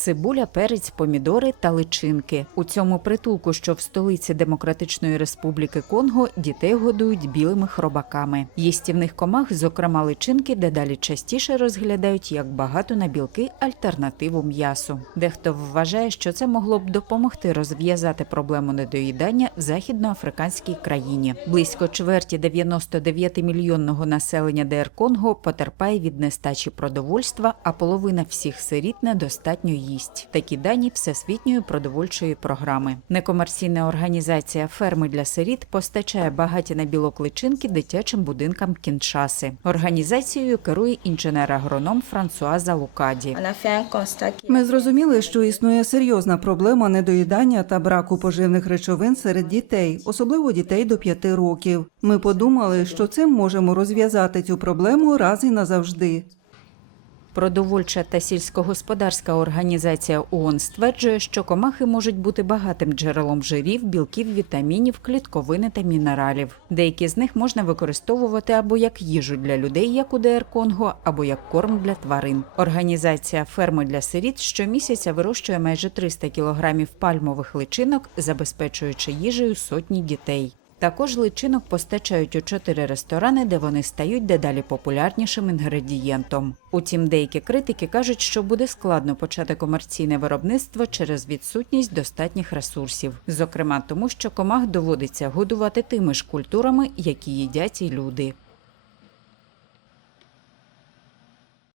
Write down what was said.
цибуля, перець, помідори та личинки. У цьому притулку, що в столиці Демократичної Республіки Конго, дітей годують білими хробаками. Їстівних комах, зокрема личинки, дедалі частіше розглядають як багато на білки альтернативу м'ясу. Дехто вважає, що це могло б допомогти розв'язати проблему недоїдання в західноафриканській країні. Близько чверті 99-мільйонного населення ДР Конго потерпає від нестачі продовольства, а половина всіх сиріт недостатньо їсть. Такі дані Всесвітньої продовольчої програми. Некомерційна організація ферми для сиріт постачає багаті на білок личинки дитячим будинкам Кіншаси. Організацією керує інженер-агроном Франсуаза Лукаді. Ми зрозуміли, що існує серйозна проблема недоїдання та браку поживних речовин серед дітей, особливо дітей до 5 років. Ми подумали, що цим можемо розв'язати цю проблему раз і назавжди. Продовольча та сільськогосподарська організація ООН стверджує, що комахи можуть бути багатим джерелом жирів, білків, вітамінів, клітковини та мінералів. Деякі з них можна використовувати або як їжу для людей, як у ДР Конго, або як корм для тварин. Організація ферми для сиріт щомісяця вирощує майже 300 кілограмів пальмових личинок, забезпечуючи їжею сотні дітей. Також личинок постачають у чотири ресторани, де вони стають дедалі популярнішим інгредієнтом. Утім, деякі критики кажуть, що буде складно почати комерційне виробництво через відсутність достатніх ресурсів, зокрема тому, що комах доводиться годувати тими ж культурами, які їдять і люди.